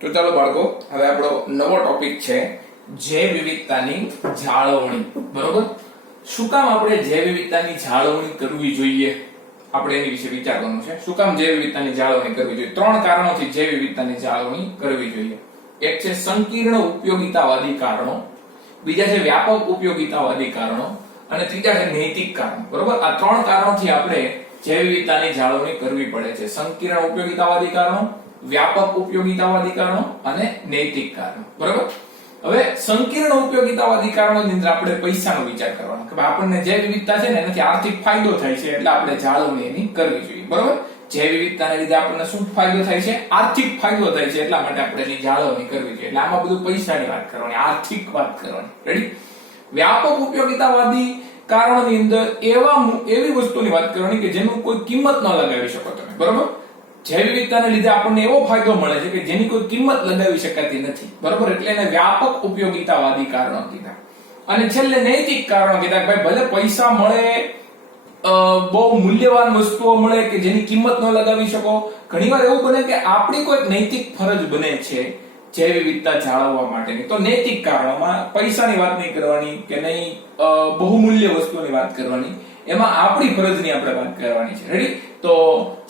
તો ચાલો બાળકો, હવે આપણો નવો ટોપિક છે જૈવ વિવિધતાની જાળવણી. બરોબર? શું કામ આપણે જૈવ વિવિધતાની જાળવણી કરવી જોઈએ? આપણે એની વિશે વિચારવાનું છે. શું કામ જૈવ વિવિધતાની જાળવણી કરવી જોઈએ? 3 કારણોથી જૈવ વિવિધતાની જાળવણી કરવી જોઈએ. એક છે સંકીર્ણ ઉપયોગિતાવાદી કારણો, બીજા છે વ્યાપક ઉપયોગિતાવાદી કારણો અને ત્રીજા છે નૈતિક કારણો. બરોબર? આ 3 કારણોથી આપણે જૈવ વિવિધતાની જાળવણી કરવી પડે છે. સંકીર્ણ ઉપયોગિતાવાદી કારણો, વ્યાપક ઉપયોગિતાવાદી કારણો અને નૈતિક કારણો. બરોબર? હવે સંકીર્ણ ઉપયોગિતાવાદી કારણોની અંદર આપણે પૈસાનો વિચાર કરવાનો કે આપણને જૈવ વિવિધતા છે ને એનાથી આર્થિક ફાયદો થાય છે, એટલે આપણે જાળવણી એની કરવી જોઈએ. બરોબર? જૈવ વિવિધતાને લીધે આપણને શું ફાયદો થાય છે? આર્થિક ફાયદો થાય છે, એટલા માટે આપણે એની જાળવણી કરવી જોઈએ. એટલે આમાં બધું પૈસાની વાત કરવાની, આર્થિક વાત કરવાની. રેડી? વ્યાપક ઉપયોગિતાવાદી કારણોની અંદર એવી વસ્તુની વાત કરવાની કે જેનું કોઈ કિંમત ન લગાવી શકો તમે. બરોબર? જૈવ વિવિધતાને લીધે આપણને એવો ફાયદો મળે છે કે જેની કોઈ કિંમત લગાવી શકાતી નથી. બરોબર? એટલે એને વ્યાપક ઉપયોગિતાવાદી કારણો કીધા. અને છેલ્લે નૈતિક કારણો કીધા કે ભાઈ ભલે પૈસા મળે, બહુ મૂલ્યવાન વસ્તુઓ મળે કે જેની કિંમત ન લગાવી શકો, ઘણીવાર એવું બને કે આપણી કોઈ નૈતિક ફરજ બને છે જૈવ વિવિધતા જાળવવા માટેની. તો નૈતિક કારણોમાં પૈસાની વાત નહીં કરવાની કે નહીં બહુમૂલ્ય વસ્તુઓની વાત કરવાની, એમાં આપણી ફરજની આપણે વાત કરવાની છે. રેડી? તો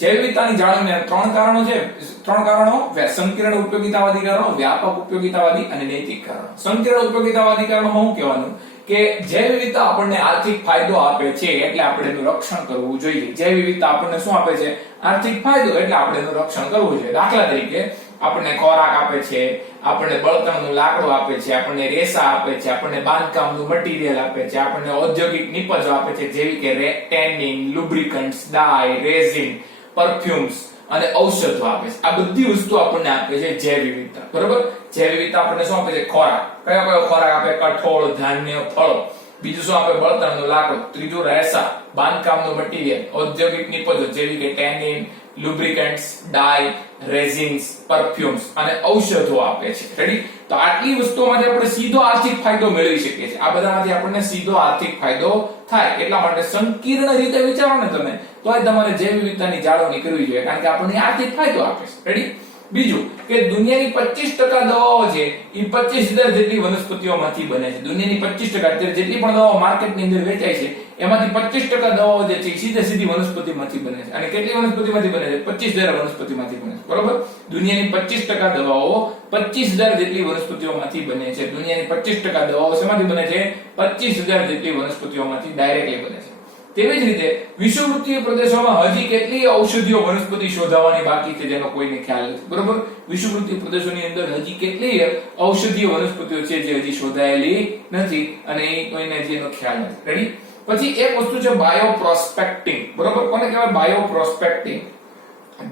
જૈવ વિવિધતાની જાળવણીના 3 કારણો છે. 3 કારણો: સંકીર્ણ ઉપયોગિતાવાદી કારણો, વ્યાપક ઉપયોગિતાવાદી અને નૈતિક કારણો. સંકીર્ણ ઉપયોગિતાવાદી કારણોમાં શું કહેવાનું કે જૈવ વિવિધતા આપણને આર્થિક ફાયદો આપે છે, એટલે આપણે એનું રક્ષણ કરવું જોઈએ. જૈવ વિવિધતા આપણને શું આપે છે? આર્થિક ફાયદો, એટલે આપણે એનું રક્ષણ કરવું જોઈએ. દાખલા તરીકે આપણને ખોરાક આપે છે, આપણને બળતણનું લાકડું આપે છે, આપણને રેસા આપે છે, આપણને બાંધકામનું મટીરીયલ આપે છે, આપણને ઔદ્યોગિક નિપજો આપે છે જેવી કે ટેનિંગ, લુબ્રિકન્ટ્સ, ડાય, રેઝિન, પરફ્યુમ્સ અને ઔષધો આપે છે. આ બધી વસ્તુ આપણને આપે છે જૈવ વિવિધતા. બરોબર? જૈવ વિવિધતા આપણને શું આપે છે? ખોરાક. કયો ખોરાક આપે? કઠોળ, ધાન્ય, ફળો. બીજું શું આપે? બળતણનું લાકડું. ત્રીજું રેસા, બાંધકામનું મટીરીયલ, ઔદ્યોગિક નિપજો જેવી કે ટેનિંગ, લુબ્રિકન્ટ્સ, ડાય, રેઝિન્સ, પરફ્યુમ્સ અને ઔષધો આપે છે. રેડી? તો આટલી વસ્તુઓમાંથી આપણે સીધો આર્થિક ફાયદો મેળવી શકીએ છીએ. આ બધામાંથી આપણને સીધો આર્થિક ફાયદો થાય. એટલા માટે સંકીર્ણ રીતે વિચારો ને તમે, તોય તમારે જૈવ વિવિધતાની જાળવણી કરવી જોઈએ, કારણ કે આપણને આર્થિક ફાયદો આપે છે. રેડી? બીજું કે દુનિયાની 25% દવાઓ છે એ 25,000 જેટલી વનસ્પતિઓમાંથી બને છે. દુનિયાની 25% અત્યારે જેટલી પણ દવાઓ માર્કેટની અંદર વેચાય છે એમાંથી 25% દવાઓ જે છે સીધી વનસ્પતિમાંથી બને છે. અને કેટલી વનસ્પતિમાંથી બને છે? 25,000 વનસ્પતિમાંથી બને છે. બરોબર? દુનિયાની 25% દવાઓ 25,000 જેટલી વનસ્પતિઓમાંથી બને છે. દુનિયાની 25% દવાઓ શેમાંથી બને છે? 25,000 જેટલી વનસ્પતિઓમાંથી ડાયરેક્ટલી બને છે. તેવી જ રીતે વિષુવવૃત્તીય પ્રદેશોમાં હજી કેટલી ઔષધીય વનસ્પતિ શોધવાની બાકી છે જેનો કોઈને ખ્યાલ નથી. બરોબર? વિષુવવૃત્તીય પ્રદેશોની અંદર હજી કેટલી ઔષધીય વનસ્પતિઓ છે જે હજી શોધાયેલી નથી અને એ કોઈને હજી એનો ખ્યાલ નથી. રેડી? પછી એક વસ્તુ છે બાયો પ્રોસ્પેક્ટિંગ. બરોબર? કોને કહેવાય બાયો પ્રોસ્પેક્ટિંગ?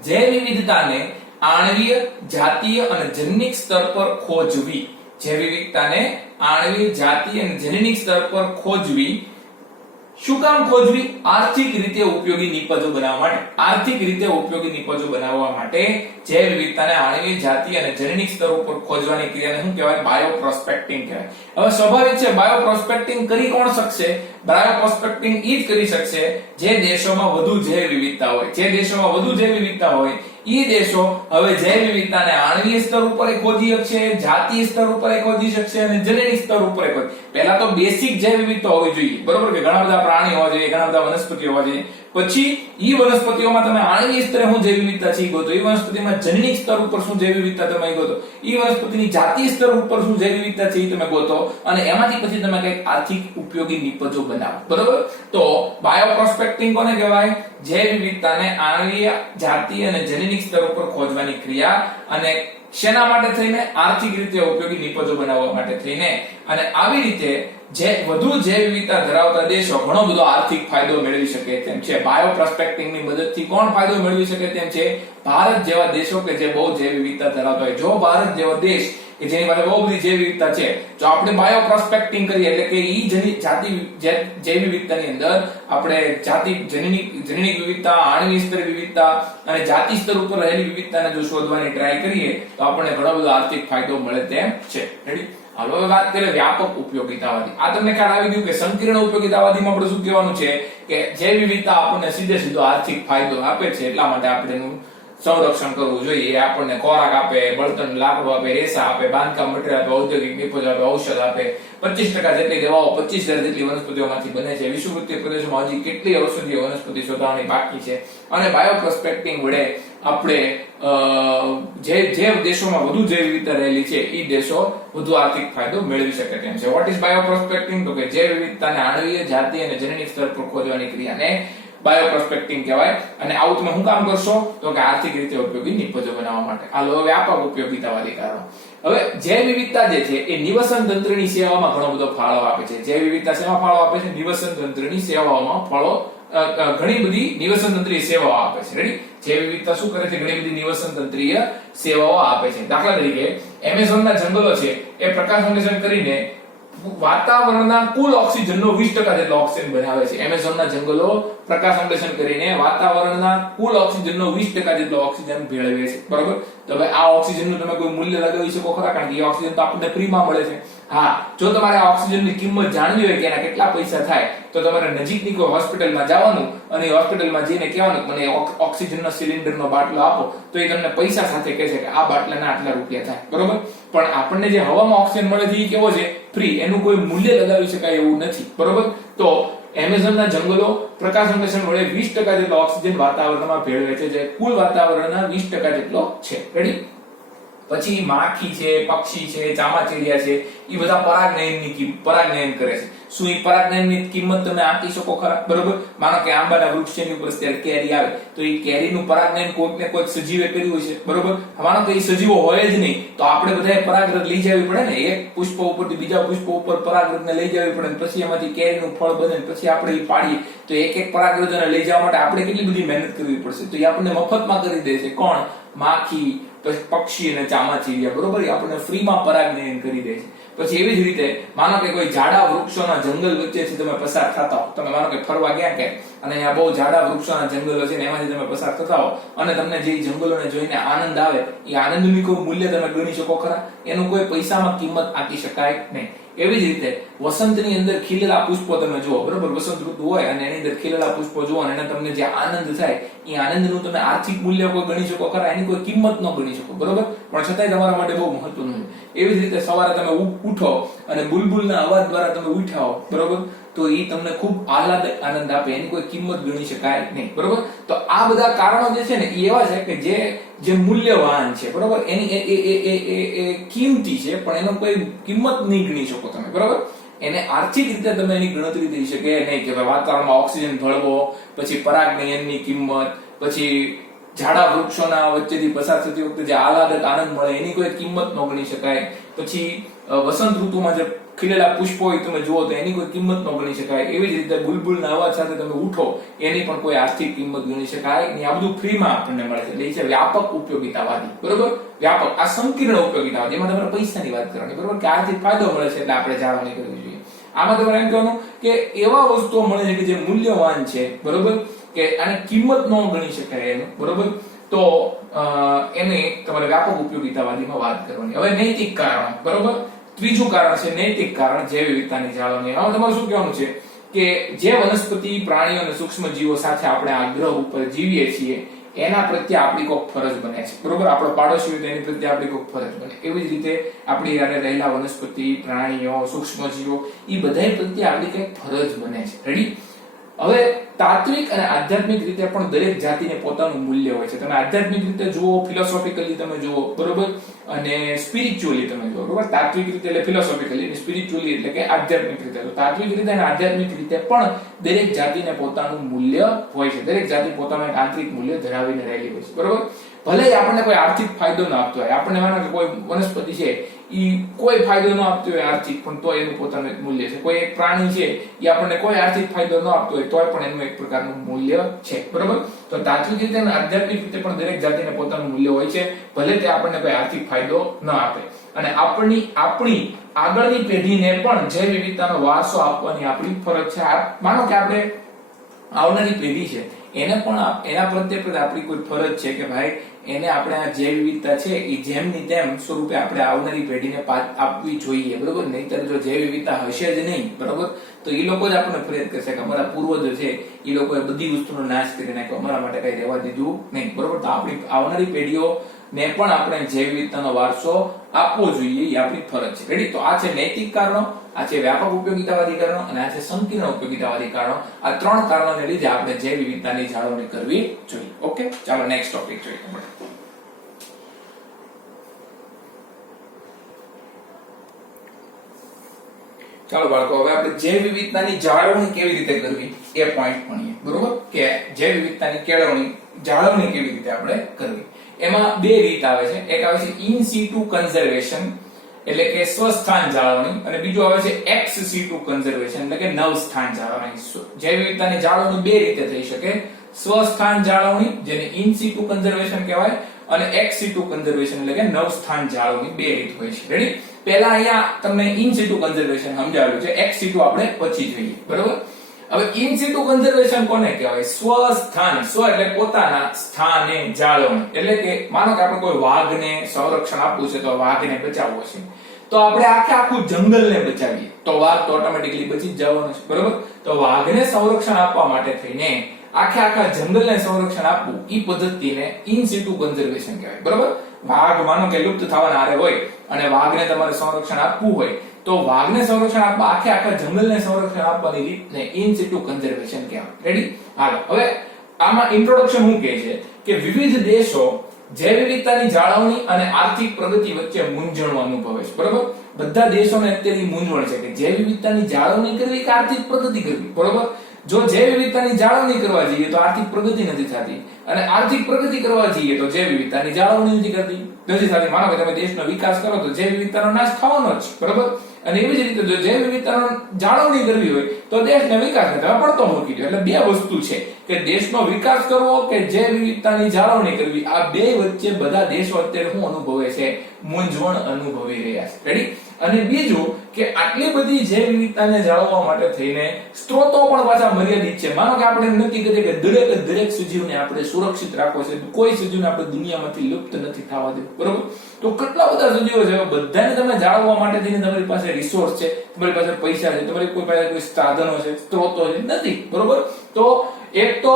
જૈવ વિવિધતાને આણ્વીય, જાતીય અને જનનિક સ્તર પર ખોજવી. જૈવ વિવિધતાને આણ્વીય, જાતીય અને જનનિક સ્તર પર ખોજવી. શું કામ ખોજવી? આર્થિક રીતે ઉપયોગી નિપજો બનાવવા માટે. આર્થિક રીતે ઉપયોગી નિપજો બનાવવા માટે જૈવ વિવિધતાને આણ્વીય, જાતીય અને જનનિક સ્તર ઉપર ખોજવાની ક્રિયાને શું કહેવાય? બાયો પ્રોસ્પેક્ટિંગ કહેવાય. હવે સ્વાભાવિક છે, બાયો પ્રોસ્પેક્ટિંગ કરી કોણ શકશે? બાયો પ્રોસ્પેક્ટિંગ ઈ જ કરી શકશે જે દેશોમાં વધુ જૈવ વિવિધતા હોય. જે દેશોમાં વધુ જૈવ વિવિધતા હોય ઈ દેશો હવે જૈવ વિવિધતાને આણ્વીય સ્તર ઉપર ખોજી શકશે, જાતીય સ્તર ઉપર ખોજી શકશે અને જનનિક સ્તર ઉપર ખોજી. પહેલા તો બેસિક જૈવ વિવિધતા હોવી જોઈએ. બરોબર? કે ઘણા બધા પ્રાણી હોવા જોઈએ, ઘણા બધા વનસ્પતિઓ હોવા જોઈએ. પછી ઈ વનસ્પતિઓમાં તમે આણ્વીય સ્તરે શું જૈવ વિવિધતા છે ગોતો, ઈ વનસ્પતિમાં જનનિક સ્તર ઉપર શું જૈવ વિવિધતા તમે ગોતો, ઈ વનસ્પતિની જાતીય સ્તર ઉપર શું જૈવ વિવિધતા છે ઈ તમે ગોતો અને એમાંથી પછી તમે કંઈક આર્થિક ઉપયોગી નિપજો બનાવો. બરોબર? તો બાયો પ્રોસ્પેક્ટિંગ કોને કહેવાય? જૈવ વિવિધતાને આણ્વીય, જાતીય અને જનનિક સ્તર ઉપર ખોજવાની ક્રિયા. અને શેના માટે થઈને? આર્થિક રીતે ઉપયોગી નિપજો બનાવવા માટે થઈને. અને આવી રીતે જે વધુ જૈવ વિવિધતા ધરાવતા દેશો ઘણો બધો આર્થિક ફાયદો મેળવી શકે તેમ છે. બાયો પ્રોસ્પેક્ટિંગ ની મદદથી કોણ ફાયદો મેળવી શકે તેમ છે? ભારત જેવા દેશો કે જે બહુ જૈવ વિવિધતા ધરાવતા હોય. જો ભારત જેવો દેશ કે જેની પાસે બહુ બધી જૈવ વિવિધતા છે, જો આપણે બાયો પ્રોસ્પેક્ટિંગ કરીએ એટલે કે ઈ જૈવ વિવિધતાની અંદર આપણે જનનિક વિવિધતા, આણ્વીય સ્તર વિવિધતા અને જાતિ સ્તર ઉપર રહેલી વિવિધતાને જો શોધવાની ટ્રાય કરીએ તો આપણને ઘણો બધો આર્થિક ફાયદો મળે તેમ છે. રેડી? હાલો હવે વાત કરીએ વ્યાપક ઉપયોગિતાવાદી. આ તમને ખ્યાલ આવી ગયું કે સંકીર્ણ ઉપયોગિતાવાદીમાં આપણે શું કહેવાનું છે કે જૈવ વિવિધતા આપણને સીધો આર્થિક ફાયદો આપે છે, એટલા માટે આપણે એનું સંરક્ષણ કરવું જોઈએ. એ આપણને ખોરાક આપે, બળતણ લાકડું આપે, રેસા આપે, બાંધકામ મટીરીયલ આપે, ઔદ્યોગિક નિપજ આપે, ઔષધ આપે. 25% જેટલી દવાઓ 25,000 જેટલી વનસ્પતિઓમાંથી બને છે. વિષુવવૃત્તીય પ્રદેશોમાં હજી કેટલી ઔષધીય વનસ્પતિ શોધવાની બાકી છે. અને બાયોપ્રોસ્પેક્ટિંગ વડે આપણે જે દેશોમાં વધુ જૈવ વિવિધતા રહેલી છે એ દેશો વધુ આર્થિક ફાયદો મેળવી શકે તેમ છે. What is bioprospecting? તો કે જૈવ વિવિધતાને આણ્વીય, જાતીય અને જનનિક સ્તર પર ખોજવાની ક્રિયાને બાયોપ્રોસ્પેક્ટિંગ કહેવાય. અને આવું તમે શું કામ કરશો? તો કે આર્થિક રીતે ઉપયોગી નિપજો બનાવવા માટે. આ વ્યાપક ઉપયોગિતાવાદી કારણો. હવે જૈવ વિવિધતા જે છે એ નિવસન તંત્રની સેવામાં ઘણો બધો ફાળો આપે છે. જૈવ વિવિધતા શેમાં ફાળો આપે છે? નિવસન તંત્રની સેવાઓમાં ઘણી બધી નિવસન તંત્રીય સેવાઓ આપે છે. રેડી? જૈવ વિવિધતા શું કરે છે? ઘણી બધી નિવસન તંત્રીય સેવાઓ આપે છે. દાખલા તરીકે એમેઝોનના જંગલો છે એ પ્રકાશ સંશ્લેષણ કરીને વાતાવરણના કુલ ઓક્સિજનનો 20% જેટલો ઓક્સિજન બનાવે છે. એમેઝોનના જંગલો પ્રકાશ સંશ્લેષણ કરીને વાતાવરણના કુલ ઓક્સિજનનો 20% જેટલો ઓક્સિજન ભેળવે છે. બરોબર? તો હવે આ ઓક્સિજનનું તમે કોઈ મૂલ્ય લગાવી શકો ખરા? કારણ કે એ ઓક્સિજન તો આપણને ફ્રીમાં મળે છે. હા, જો તમારે આ ઓક્સિજનની કિંમત જાણવી હોય કે એના કેટલા પૈસા થાય તો તમારે નજીકની કોઈ હોસ્પિટલમાં જવાનું અને હોસ્પિટલમાં જઈને કહેવાનું મને ઓક્સિજનનો સિલિન્ડરનો બાટલો આપો, તો એ તમને પૈસા સાથે કહે છે કે આ બાટલાના આટલા રૂપિયા થાય. બરોબર? પણ આપણને જે હવામાં ઓક્સિજન મળે છે એ કેવો છે? ફ્રી. એનું કોઈ મૂલ્ય લગાવી શકાય એવું નથી. બરોબર? તો એમેઝોનના જંગલો પ્રકાશ સંશ્લેષણ વડે 20% જેટલો ઓક્સિજન વાતાવરણમાં ભેળવે છે, જે કુલ વાતાવરણના 20% જેટલો છે. રેડી? પછી માખી છે, પક્ષી છે, ચામાચીડિયા છે, એ બધા પરાગનયન કરે છે. શું એ પરાગનયનની કિંમત તમે આંકી શકો ખરા? બરોબર? માનો કે આંબાના વૃક્ષ છે એની ઉપર ત્યારે કેરી આવે તો એ કેરીનું પરાગનયન કોઈક ને કોઈક સજીવે કર્યું છે. બરોબર? માનો કે એ સજીવો હોય જ નહીં તો આપણે બધાએ પરાગરજ લઈ જવી પડે ને. એક પુષ્પ ઉપરથી બીજા પુષ્પ ઉપર પરાગરજને લઈ જવી પડે ને પછી એમાંથી કેરીનું ફળ બને પછી આપણે એ પાડીએ તો એક પરાગરજને લઈ જવા માટે આપણે કેટલી બધી મહેનત કરવી પડશે. તો એ આપણને મફતમાં કરી દે છે. કોણ? માખી, પક્ષી અને ચામાચીડિયા. બરોબર? એ આપણને ફ્રીમાં પરાગનયન કરી દે છે. પછી એવી જ રીતે માનો કે કોઈ જાડા વૃક્ષોના જંગલ વચ્ચેથી તમે પસાર થતા હો, તમે માનો કે ફરવા ગયા કે અને અહીંયા બહુ જાડા વૃક્ષોના જંગલો છે ને એમાંથી તમે પસાર થતા હો અને તમને જે જંગલોને જોઈને આનંદ આવે એ આનંદનું કોઈ મૂલ્ય તમે ગણી શકો ખરા? એનું કોઈ પૈસામાં કિંમત આંકી શકાય નહીં. એવી જ રીતે વસંતની અંદર ખીલેલા પુષ્પો તમે જુઓ. બરોબર? વસંત ઋતુ હોય અને એની અંદર ખીલેલા પુષ્પો જુઓ અને એને તમને જે આનંદ થાય એ આનંદનું તમે આર્થિક મૂલ્ય કોઈ ગણી શકો ખરા? એની કોઈ કિંમત ન ગણી શકો. બરોબર? પણ છતાંય તમારા માટે બહુ મહત્વનું છે. એવી જ રીતે સવારે તમે ઉઠો અને બુલબુલના અવાજ દ્વારા તમે ઉઠ્યા હો. બરોબર? તો એ તમને ખૂબ આહલાદક આનંદ આપે. એની કોઈ કિંમત ગણી શકાય નહીં. બરોબર? તો આ બધા કારણો જે છે ને એ એવા છે કે જે મૂલ્યવાન છે. બરોબર? એની એ કિંમતી છે પણ એનો કોઈ કિંમત નહીં ગણી શકો તમે. બરોબર? એને આર્થિક રીતે તમે એની ગણતરી થઈ શકે નહીં કે વાતાવરણમાં ઓક્સિજન ભળવો, પછી પરાગનયનની કિંમત, પછી ઝાડા વૃક્ષોના વચ્ચેથી પસાર થતી વખતે જે આહલાદક આનંદ મળે એની કોઈ કિંમત ન ગણી શકાય. પછી વસંત ઋતુમાં જે ખીલેલા પુષ્પો હોય તમે જુઓ તો એની કોઈ કિંમત ન ગણી શકાય. એવી જ રીતે બુલબુલના અવાજ સાથે તમે ઉઠો એની પણ કોઈ આર્થિક કિંમત ગણી શકાય નહીં. આ બધું ફ્રીમાં આપણને મળે છે. એટલે છે વ્યાપક ઉપયોગિતાવાદી. બરોબર? વ્યાપક. આ સંકીર્ણ ઉપયોગિતાવાદી. એમાં તમારે પૈસાની વાત કરવાની. બરોબર? કે આર્થિક ફાયદો મળે છે એટલે આપણે જાળવણી કરવી જોઈએ. આમાં તમારે એમ કહેવાનું કે એવા વસ્તુઓ મળે છે કે જે મૂલ્યવાન છે. બરોબર? કે આની કિંમત ન ગણી શકાય એનું. બરોબર? તો એને તમારે વ્યાપક ઉપયોગિતાવાદીમાં વાત કરવાની. હવે નૈતિક કારણો. બરોબર? ત્રીજું કારણ છે નૈતિક કારણ, જૈવ વિવિધતાની જાળવણી. હવે તમારે શું કહેવાનું છે કે જે વનસ્પતિ, પ્રાણીઓ અને સૂક્ષ્મ જીવો સાથે આપણે આ ગ્રહ ઉપર જીવીએ છીએ એના પ્રત્યે આપણી કોઈક ફરજ બને છે. બરોબર? આપણો પાડોશી હોય તો એની પ્રત્યે આપણી કોઈક ફરજ બને. એવી જ રીતે આપણી યારે રહેલા વનસ્પતિ, પ્રાણીઓ, સૂક્ષ્મ જીવો એ બધા પ્રત્યે આપણી કંઈક ફરજ બને છે. રેડી? હવે તાત્વિક અને આધ્યાત્મિક રીતે પણ દરેક જાતિને પોતાનું મૂલ્ય હોય છે. તમે આધ્યાત્મિક રીતે જુઓ, ફિલોસોફિકલી તમે જુઓ. બરોબર? અને સ્પિરિચ્યુઅલી તમે જુઓ. બરોબર? તાત્વિક રીતે એટલે ફિલોસોફિકલી અને સ્પિરિચ્યુઅલી એટલે કે આધ્યાત્મિક રીતે. તો તાત્વિક રીતે અને આધ્યાત્મિક રીતે પણ દરેક જાતિને પોતાનું મૂલ્ય હોય છે. દરેક જાતિ પોતાનું એક આંતરિક મૂલ્ય ધરાવીને રહેલી હોય છે. બરોબર? ભલે આપણને કોઈ આર્થિક ફાયદો ન આપતો હોય, આપણને માનો કે કોઈ વનસ્પતિ છે ઈ કોઈ ફાયદો ન આપતો હોય આર્થિક, પણ તો એનું પોતાનું એક મૂલ્ય છે. કોઈ એક પ્રાણી છે ઈ આપણને કોઈ આર્થિક ફાયદો ન આપતો હોય તોય પણ એનું એક પ્રકારનું મૂલ્ય છે. બરોબર? તો તાત્વિક રીતે અને આધ્યાત્મિક રીતે પણ દરેક જાતિને પોતાનું મૂલ્ય હોય છે, ભલે તે આપણને કોઈ આર્થિક ફાયદો ન આપે. અને આપણી આગળની પેઢીને પણ જૈવ વિવિધતાનો વારસો આપવાની આપણી ફરજ છે. માનો કે આપણે આવનારી પેઢી છે એને પણ એના પ્રત્યે પણ આપણી કોઈ ફરજ છે કે ભાઈ એને આપણે આ જૈવ વિવિધતા છે એ જેમની તેમ સ્વરૂપે આપણે આવનારી પેઢીને આપવી જોઈએ, બરોબર. નહીતર જો જૈવ વિવિધતા હશે જ નહીં, બરોબર, તો એ લોકો જ આપણને ફરિયાદ કરશે કે અમારા પૂર્વજો છે એ લોકોએ બધી વસ્તુનો નાશ કરી નાખ્યો, અમારા માટે કઈ રહેવા દીધું નહીં, બરોબર. તો આપણી આવનારી પેઢીઓને પણ આપણે જૈવ વિવિધતાનો વારસો આપવો જોઈએ, એ આપણી ફરજ છે. રેડી. તો આ છે નૈતિક કારણો, આ છે વ્યાપક ઉપયોગિતાવાદી કારણો અને આ છે સંકીર્ણ ઉપયોગિતાવાદી કારણો. આ 3 કારણોને લીધે આપણે જૈવ વિવિધતાની જાળવણી કરવી જોઈએ. ઓકે, ચાલો નેક્સ્ટ ટોપિક જોઈએ. ચાલો બાળકો, હવે આપણે જૈવ વિવિધતાની જાળવણી કેવી રીતે કરવી એ પોઈન્ટ ભણીએ, બરોબર. કે જૈવ વિવિધતાની જાળવણી કેવી રીતે આપણે કરવી. એમાં 2 રીત આવે છે. એક આવે છે ઇન સિટુ કન્ઝર્વેશન એટલે કે સ્વસ્થાન જાળવણી, અને બીજું આવે છે એક્સ સિટુ કન્ઝર્વેશન એટલે કે નવ સ્થાન જાળવણી. જૈવ વિવિધતાની જાળવણી 2 રીતે થઈ શકે. સ્વસ્થાન જાળવણી જેને ઇન સિટુ કન્ઝર્વેશન કહેવાય, અને એક્સ સિટુ કન્ઝર્વેશન એટલે કે નવ સ્થાન જાળવણી. 2 રીત હોય છે. રેડી. પહેલા અહીંયા તમને ઇન સિટુ કન્ઝર્વેશન સમજાવ્યું છે, એક્સ સિટુ આપણે પછી જોઈએ, બરોબર. હવે ઇન સિટુ કન્ઝર્વેશન કોને કહેવાય? સ્વસ્થાન. સ્વ એટલે પોતાના, સ્થાને જાળવણી એટલે કે માનો કે આપણે કોઈ વાઘને સંરક્ષણ આપવું છે, તો વાઘને બચાવવો છે, તો આપણે આખું જંગલને બચાવીએ તો વાઘ તો ઓટોમેટિકલી બચી જ જવાનો છે, બરોબર. તો વાઘને સંરક્ષણ આપવા માટે થઈને આખા જંગલને સંરક્ષણ આપવું, ઈ પદ્ધતિને ઇન સિટુ કન્ઝર્વેશન કહેવાય, બરોબર. વાઘ માનો કે લુપ્ત થવાના આરે હોય અને વાઘને તમારે સંરક્ષણ આપવું હોય, તો વાઘને સંરક્ષણ આપવા આખા જંગલને સંરક્ષણ આપવાની રીતને ઇન સિટુ કન્ઝર્વેશન કહેવાય. રેડી. હાલો, હવે આમાં ઇન્ટ્રોડક્શન શું કહે છે કે વિવિધ દેશો જૈવ વિવિધતાની જાળવણી અને આર્થિક પ્રગતિ વચ્ચે મૂંઝવણ અનુભવે છે, બરોબર. બધા દેશોને અત્યારે મૂંઝવણ છે કે જૈવ વિવિધતાની જાળવણી કરવી કે આર્થિક પ્રગતિ કરવી, બરોબર. જો જૈવ વિવિધતાની જાળવણી કરવા જઈએ તો આર્થિક પ્રગતિ નથી થતી, અને આર્થિક પ્રગતિ કરવા જઈએ તો જૈવ વિવિધતાની જાળવણી નથી થતી. માનો કે તમે દેશનો વિકાસ કરો તો જૈવ વિવિધતાનો નાશ થવાનો જ, બરોબર. અને એવી જ રીતે જો જૈવ વિવિધતાનો જાળવણી કરવી હોય તો દેશને વિકાસને તમે પડતો મૂકી દો. એટલે 2 વસ્તુ છે કે દેશનો વિકાસ કરવો કે જૈવ વિવિધતાની જાળવણી કરવી. આ 2 વચ્ચે બધા દેશો અત્યારે શું અનુભવે છે? મૂંઝવણ અનુભવી રહ્યા છે. રેડી. અને બીજું કે આટલી બધી જૈવ વિવિધતાને જાળવવા માટે થઈને સ્ત્રોતો પણ પાછા મર્યાદિત છે. માનો કે આપણે નક્કી કરીએ કે દરેક સજીવને આપણે સુરક્ષિત રાખવો છે, કોઈ સજીવને આપણે દુનિયામાંથી લુપ્ત નથી થવા દેવું, બરોબર. તો કેટલા બધા સજીવો છે, બધાને તમે જાળવવા માટે થઈને તમારી પાસે રિસોર્સ છે, તમારી પાસે પૈસા છે, તમારી કોઈ પાસે કોઈ સાધનો છે, સ્ત્રોતો છે, નથી, બરોબર. તો એક તો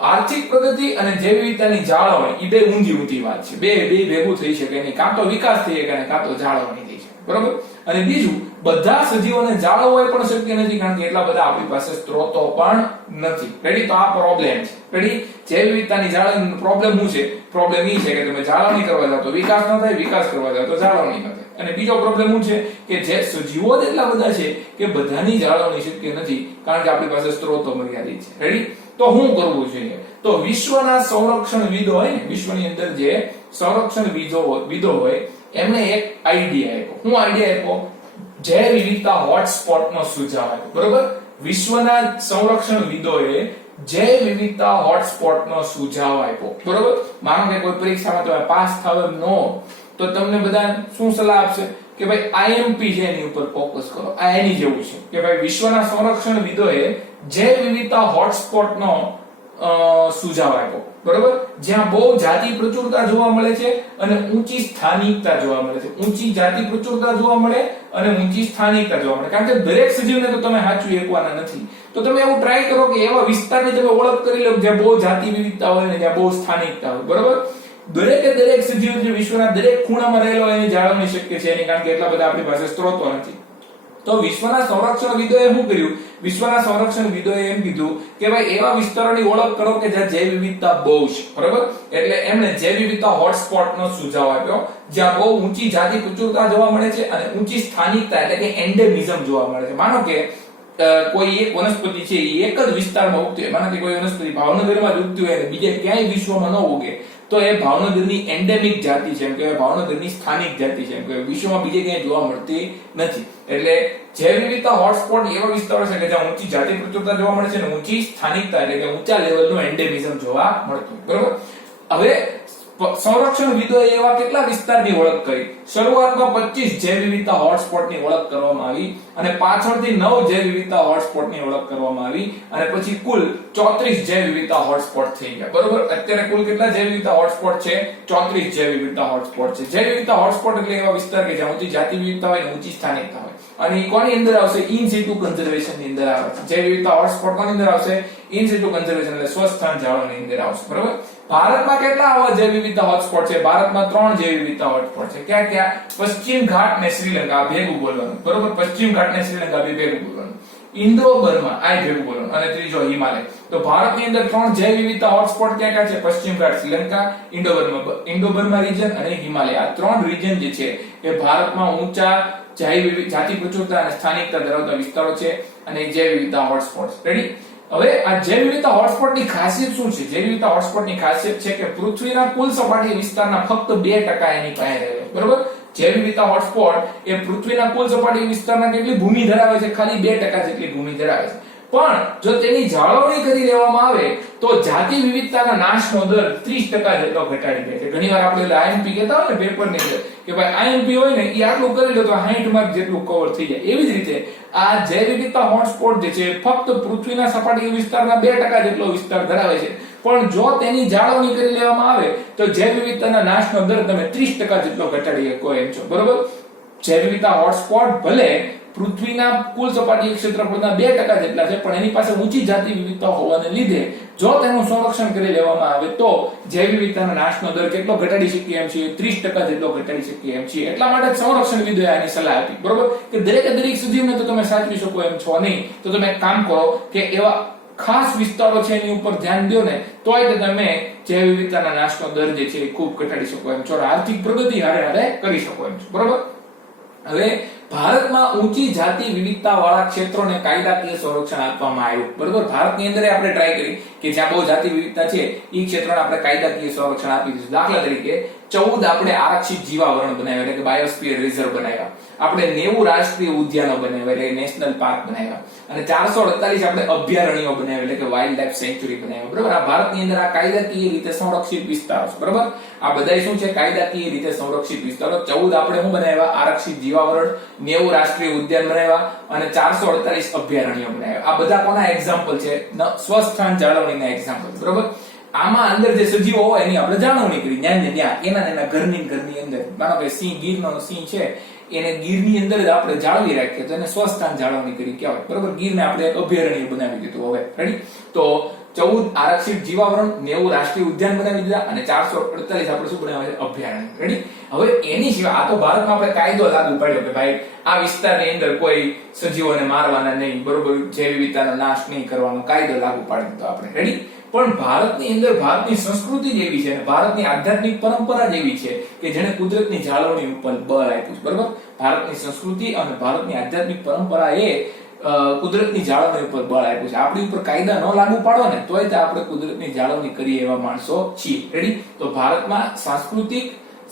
આર્થિક પ્રગતિ અને જૈવ વિવિધતાની જાળવણી એ 2 ઊંધી વાત છે. બે ભેગું થઈ શકે નહીં. કાં તો વિકાસ થઈ શકે અને કાં તો જાળવણી થઈ શકે, બરોબર. અને બીજું, બધા સજીવોને જાળવવો એ પણ શક્ય નથી, કારણ કે એટલા બધા આપણી પાસે સ્ત્રોતો પણ નથી. રેડી. તો આ પ્રોબ્લેમ છે. રેડી. જૈવ વિવિધતાની જાળવણીનો પ્રોબ્લેમ શું છે? પ્રોબ્લેમ એ છે કે તમે જાળવણી કરવા જાવ તો વિકાસ ન થાય, વિકાસ કરવા જાવ તો જાળવણી ન થાય. અને બીજો પ્રોબ્લેમ શું છે કે જે સજીવો જ એટલા બધા છે કે બધાની જાળવણી શક્ય નથી, કારણ કે આપણી પાસે સ્ત્રોતો મર્યાદિત છે. રેડી. તો શું કરવું જોઈએ? તો વિશ્વના સંરક્ષણવિદો હોય ને, વિશ્વની અંદર જે સંરક્ષણવિદો હોય એમને એક આઈડિયા આપ્યો. શું આઈડિયા આપ્યો? જૈવ વિવિધતા હોટસ્પોટનો સુઝાવ આપ્યો, બરોબર. વિશ્વના સંરક્ષણવિદોએ જૈવ વિવિધતા હોટસ્પોટનો સુઝાવ આપ્યો, બરોબર. માનો કે કોઈ પરીક્ષામાં તમે પાસ થાવ એમ ન હો તો તમને બધા શું સલાહ આપશે કે ભાઈ આઈએમપી છે એની ઉપર ફોકસ કરો. આ એની જેવું છે કે ભાઈ વિશ્વના સંરક્ષણવિદોએ જૈવ વિવિધતા હોટસ્પોટનો સુઝાવ આપ્યો, બરોબર. જ્યાં બહુ જાતિ પ્રચુરતા જોવા મળે છે અને ઊંચી સ્થાનિકતા જોવા મળે છે. ઊંચી જાતિ પ્રચુરતા જોવા મળે અને ઊંચી સ્થાનિકતા જોવા મળે. કારણ કે દરેક સજીવને તો તમે સાચું એકવાના નથી, તો તમે એવું ટ્રાય કરો કે એવા વિસ્તારની તમે ઓળખ કરી લો જ્યાં બહુ જાતિ વિવિધતા હોય ને જ્યાં બહુ સ્થાનિકતા હોય, બરોબર. દરેક સજીવ જે વિશ્વના દરેક ખૂણામાં રહેલો એની જાળવણી શક્ય છે એની, કારણ કે એટલા બધા આપણી પાસે સ્ત્રોતો નથી. તો વિશ્વના સંરક્ષણવિદોએ શું કર્યું? વિશ્વના સંરક્ષણવિદોએ એમ કીધું કે ભાઈ એવા વિસ્તારોની ઓળખ કરો કે જ્યાં જૈવ વિવિધતા બહુ છે, બરાબર. એટલે એમણે જૈવ વિવિધતા હોટસ્પોટનો સુઝાવ આપ્યો જ્યાં બહુ ઊંચી જાતિ પ્રચુરતા જોવા મળે છે અને ઊંચી સ્થાનિકતા એટલે કે એન્ડેમિઝમ જોવા મળે છે. માનો કે કોઈ એક વનસ્પતિ છે એ એક જ વિસ્તારમાં ઉગતી હોય, માનો કે કોઈ વનસ્પતિ ભાવનગરમાં જ ઉગતી હોય અને બીજે ક્યાંય વિશ્વમાં ન ઉગે, તો એ ભાવનગરની એન્ડેમિક જાતિ છે, એમ કે ભાવનગરની સ્થાનિક જાતિ છે, એમ કે વિશ્વમાં બીજે ક્યાંય જોવા મળતી નથી. એટલે જૈવ વિવિધતા હોટસ્પોટ એવા વિસ્તારો છે કે જ્યાં ઊંચી જાતિ પ્રચુરતા જોવા મળે છે અને ઊંચી સ્થાનિકતા એટલે કે ઊંચા લેવલનું એન્ડેમિઝમ જોવા મળતું, બરોબર. હવે સંરક્ષણવિદોએ એવા કેટલા વિસ્તારની ઓળખ કરી? શરૂઆતમાં 25 જૈવ વિવિધતા હોટસ્પોટની ઓળખ કરવામાં આવી અને પાછળથી 9 જૈવ વિવિધતા હોટસ્પોટની ઓળખ કરવામાં આવી અને પછી કુલ 34 જૈવ વિવિધતા હોટસ્પોટ થઈ ગયા. બરોબર, અત્યારે કુલ કેટલા જૈવ વિવિધતા હોટસ્પોટ છે? 34 જૈવ વિવિધતા હોટસ્પોટ છે. જૈવ વિવિધતા હોટસ્પોટ એટલે એવા વિસ્તાર કે જ્યાં ઊંચી જાતિ વિવિધતા હોય અને ઊંચી સ્થાનિકતા હોય. અને ઈ કોની અંદર આવશે? ઇન સિટુ કન્ઝર્વેશન ની અંદર આવે. જૈવ વિવિધતા હોટસ્પોટ કોની અંદર આવશે? ઇન સિટુ કન્ઝર્વેશન એટલે સ્વસ્થાન જાળવણીની અંદર આવશે. બરોબર, ભારતમાં કેટલા આવા જૈવ વિવિધતા હોટસ્પોટ છે? ભારતમાં 3 જૈવ વિવિધતા હોટસ્પોટ છે. ક્યાં ક્યાં? પશ્ચિમ ઘાટ ને શ્રીલંકા, ભેગું બોલવાનું. બરોબર, પશ્ચિમ ઘાટ ને શ્રીલંકા ભેગું બોલવાનું. ઇન્ડો બર્મા આ ભેગું બોલવાનું અને ત્રીજો હિમાલય. તો ભારતની અંદર 3 જૈવ વિવિધતા હોટસ્પોટ ક્યાં ક્યાં છે? પશ્ચિમ ઘાટ, શ્રીલંકા, ઇન્ડો બર્મા રીજન અને હિમાલય. આ 3 રીજન જે છે એ ભારતમાં ઊંચા જાતિ પ્રચુરતા અને સ્થાનિકતા ધરાવતા વિસ્તારો છે અને જૈવ વિવિધતા હોટસ્પોટ. રેડી? હવે આ જૈવ વિવિધતા હોટસ્પોટની ખાસિયત શું છે? જૈવ વિવિધતા હોટસ્પોટની ખાસિયત છે કે પૃથ્વીના કુલ સપાટી વિસ્તારના ફક્ત 2% એની પાસે રહે. બરોબર, જૈવ વિવિધતા હોટસ્પોટ એ પૃથ્વીના કુલ સપાટી વિસ્તારના કેટલી ભૂમિ ધરાવે છે? ખાલી 2% જેટલી ભૂમિ ધરાવે છે. પણ જો તેની જાળવણી કરી લેવામાં આવે તો જાતિ વિવિધતાના નાશનો દર 30% જેટલો ઘટાડી દે છે. ઘણીવાર આપણે આઈએમપી કહેતા હોય ને પેપરની અંદર કે ભાઈ આઈએમપી હોય ને એ આટલું કરી લો તો 60 માર્ક જેટલું કવર થઈ જાય. એવી જ રીતે આ જૈવ વિવિધતા હોટસ્પોટ જે છે ફક્ત પૃથ્વીના સપાટી વિસ્તારના 2% જેટલો વિસ્તાર ધરાવે છે. પણ જો તેની જાળવણી કરી લેવામાં આવે તો જૈવ વિવિધતાના નાશનો દર તમે 30% જેટલો ઘટાડી શકો એમ છો. બરોબર, જૈવ વિવિધતા હોટસ્પોટ ભલે પૃથ્વીના કુલ સપાટી ક્ષેત્રફળના 2% જેટલા છે પણ એની પાસે ઊંચી જાતિ વિવિધતા હોવાને લીધે જો તેનું સંરક્ષણ કરી લેવામાં આવે તો જૈવ વિવિધતાના નાશનો દર કેટલો ઘટાડી શકીએ એમ છીએ? 30% જેટલો ઘટાડી શકીએ એમ છીએ. એટલા માટે સંરક્ષણવિદોએ આની સલાહ આપી. બરોબર, કે દરેક સજીવને તો તમે સાચવી શકો એમ છો નહીં, તો તમે એક કામ કરો કે એવા ખાસ વિસ્તારો છે એની ઉપર ધ્યાન દો ને તોય તે તમે જૈવ વિવિધતાના નાશનો દર જે છે એ ખૂબ ઘટાડી શકો એમ છો. આર્થિક પ્રગતિ હારે કરી શકો એમ છો. બરોબર, હવે ભારતમાં ઊંચી જાતિ વિવિધતા વાળા ક્ષેત્રોને કાયદાકીય સંરક્ષણ આપવામાં આવ્યું. બરોબર, ભારતની અંદર આપણે ટ્રાય કરી કે જ્યાં બહુ જાતિ વિવિધતા છે એ ક્ષેત્રોને આપણે કાયદાકીય સંરક્ષણ આપી દીધું. દાખલા તરીકે 14 આપણે આરક્ષિત જીવાવરણ બનાવ્યા એટલે કે બાયોસ્ફિયર રિઝર્વ બનાવ્યા. આપણે 90 રાષ્ટ્રીય ઉદ્યાનો બનાવ્યા એટલે નેશનલ પાર્ક બનાવ્યા અને 448 આપણે અભયારણ્યો બનાવ્યા એટલે કે વાઇલ્ડ લાઇફ સેન્ચ્યુરી બનાવ્યા. બરોબર, આ ભારતની અંદર આ કાયદાકીય રીતે સંરક્ષિત વિસ્તારો છે. બરોબર, આ બધા શું છે? કાયદાકીય રીતે સંરક્ષિત વિસ્તારો. 14 આપણે શું બનાવ્યા? આરક્ષિત જીવાવરણ, 90 રાષ્ટ્રીય ઉદ્યાન બનાવ્યા અને 448 અભયારણ્યો બનાવ્યા. આ બધા કોના એક્ઝામ્પલ છે? સ્વસ્થાન જાળવણીના એક્ઝામ્પલ. બરોબર, આમાં અંદર જે સજીવો હોય એની આપણે જાળવણી કરી ત્યાં એના ઘરની અંદર. માનો કે સિંહ, ગીરનો સિંહ છે એને ગીરની અંદર જ આપણે જાળવી રાખીએ તો એને સ્વસ્થાન જાળવણી કરી કહેવાય. બરોબર, ગીરને આપણે એક અભયારણ્ય બનાવી દીધું. હવે રેડી? તો 14 આરક્ષિત જીવાવરણ, 90 રાષ્ટ્રીય ઉદ્યાન બનાવી દીધા અને 448 આપણે શું બનાવ્યા છે? અભયારણ્ય. રેડી? હવે એની સિવાય આ તો ભારતમાં આપણે કાયદો લાગુ પાડ્યો કે ભાઈ આ વિસ્તારની અંદર કોઈ સજીવોને મારવાના નહીં. બરોબર, જૈવ વિવિધતાનો નાશ નહીં કરવાનો કાયદો લાગુ પાડી દીધો આપણે. રેડી? પણ ભારતની અંદર ભારતની સંસ્કૃતિ જેવી છે અને ભારતની આધ્યાત્મિક પરંપરા જેવી છે કે જેને કુદરતની જાળવણી ઉપર બળ આપ્યું છે. બરોબર, ભારતની સંસ્કૃતિ અને ભારતની આધ્યાત્મિક પરંપરા એ કુદરતની જાળવણી ઉપર બળ આપ્યું છે. આપણી ઉપર કાયદા ન લાગુ પાડો ને તોય તે આપણે કુદરતની જાળવણી કરીએ એવા માણસો છીએ. રેડી? તો ભારતમાં